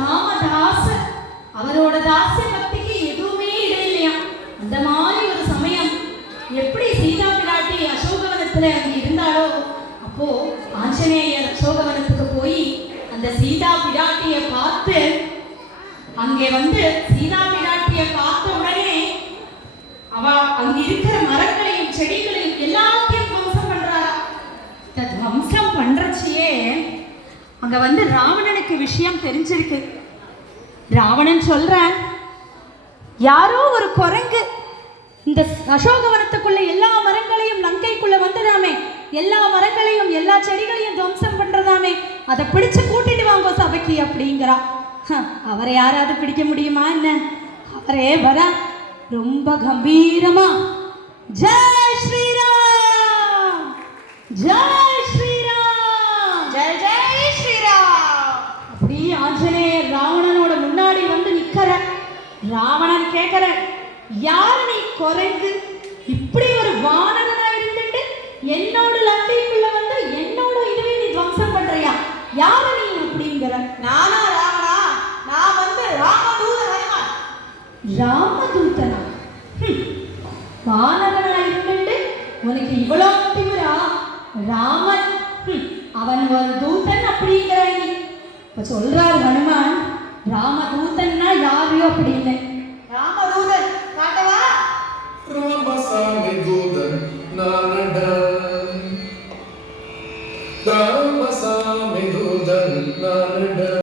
ராமதாசர். அவரோட தாசிய பக்திக்கு எதுவுமே இல்லையா. அந்த மாதிரி ஒரு சமயம் எப்படி சீதா பிராட்டி அசோகவனத்துல அங்க இருந்தாலோ, அப்போ ஆஞ்சநேயர் அசோகவனத்துக்கு போய் அந்த சீதா பிராட்டிய பார்த்து, அங்கே வந்து சீதா பிராட்டிய பார்த்த உடனே அவ அங்க இருக்கிற மரங்களையும் செடிகளையும் எல்லாத்தையும் துவம்சம் பண்றாரா. துவம்சம் பண்றச்சியே அங்க வந்து ராவணனுக்கு விஷயம் தெரிஞ்சிருக்கு. ராவணன் சொல்றான், யாரோ ஒரு குரங்கு இந்த அசோகவனத்துக்குள்ள எல்லா மரங்களையும் லங்கைக்குள்ள வந்துடாமே, எல்லா மரங்களையும் எல்லா செடிகளையும் துவம்சம் பண்றதாமே, அதை பிடிச்சு கூட்டிட்டு வாங்க சபைக்கு அப்படிங்கிறா. அவரை யாராவது பிடிக்க முடியுமா என்ன? அவரே வரா ரொம்ப கம்பீரமா, ஜெய் ஸ்ரீராம், ஜெய் ஸ்ரீராம், ஜெய் ஜெய் ஸ்ரீராம் அப்படி ஆஞ்சநேயர் ராவணனோட முன்னாடி வந்து நிக்கிற. ராவணன் கேட்கிற, யார் நீ குரங்கு? இப்படி ஒரு வானரனா இருந்துட்டு என்னோட லங்கைக்குள்ள வந்து என்னோட இதுவே நீ துவம்சம் பண்றியா? யாரு நீ அப்படிங்கிற. நானா ராவணா? நான் வந்து ராமதூதனா. ராமதூதனா? வானரனா இருந்துட்டு உனக்கு இவ்வளவு திமிரா? ராமன் அவன் ஒரு தூதன் அப்படிங்கிற நீ. இப்ப சொல்றார் ஹனுமான், ராமதூதன்னா யாரையோ அப்படின்னு.